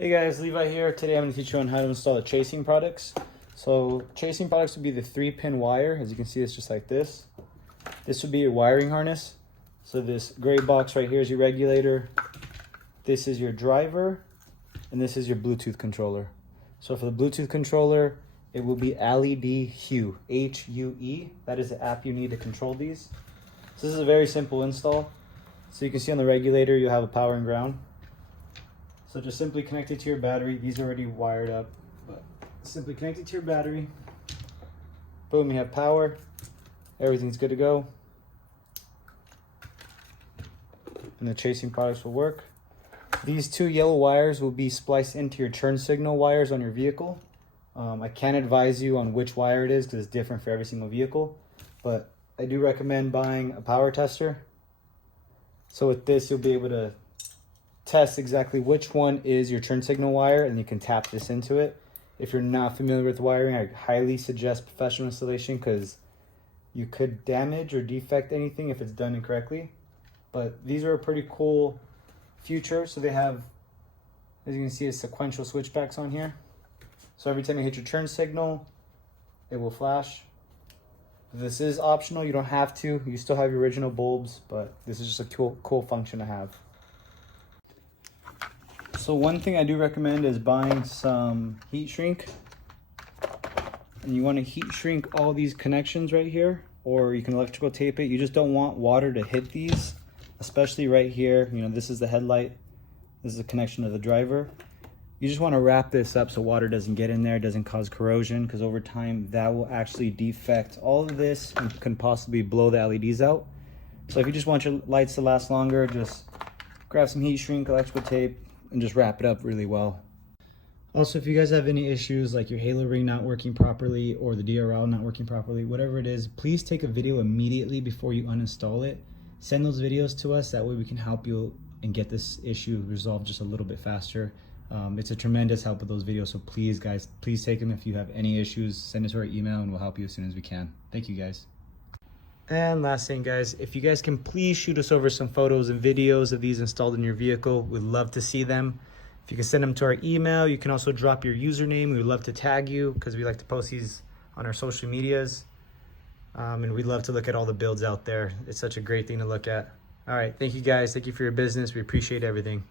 Hey guys, Levi here. Today I'm going to teach you on how to install the chasing products. So chasing products would be the 3-pin wire. As you can see, it's just like this. This would be your wiring harness. So this gray box right here is your regulator. This is your driver, and this is your Bluetooth controller. So for the Bluetooth controller, it will be LED Hue, H-U-E. That is the app you need to control these. So this is a very simple install. So you can see on the regulator, you have a power and ground. So just simply connect it to your battery. These are already wired up, but simply connect it to your battery. Boom, you have power. Everything's good to go. And the chasing products will work. These two yellow wires will be spliced into your turn signal wires on your vehicle. I can't advise you on which wire it is because it's different for every single vehicle, but I do recommend buying a power tester. So with this, you'll be able to test exactly which one is your turn signal wire, and you can tap this into it. If you're not familiar with wiring, I highly suggest professional installation because you could damage or defect anything if it's done incorrectly. But these are a pretty cool feature. So they have, as you can see, sequential switchbacks on here. So every time you hit your turn signal, it will flash. This is optional, you don't have to. You still have your original bulbs, but this is just a cool function to have. So one thing I do recommend is buying some heat shrink. And you want to heat shrink all these connections right here, or you can electrical tape it. You just don't want water to hit these, especially right here. You know, this is the headlight. This is the connection to the driver. You just want to wrap this up so water doesn't get in there, doesn't cause corrosion, because over time that will actually defect all of this and can possibly blow the LEDs out. So if you just want your lights to last longer, just grab some heat shrink, electrical tape, and just wrap it up really well. Also, if you guys have any issues like your halo ring not working properly or the DRL not working properly, whatever it is, please take a video immediately before you uninstall it. Send those videos to us, that way we can help you and get this issue resolved just a little bit faster. It's a tremendous help with those videos, so please guys, please take them. If you have any issues, send it to our email and we'll help you as soon as we can. Thank you guys. And last thing guys, if you guys can please shoot us over some photos and videos of these installed in your vehicle, we'd love to see them. If you can send them to our email, you can also drop your username. We would love to tag you because we like to post these on our social medias. And we'd love to look at all the builds out there. It's such a great thing to look at. All right, thank you guys. Thank you for your business. We appreciate everything.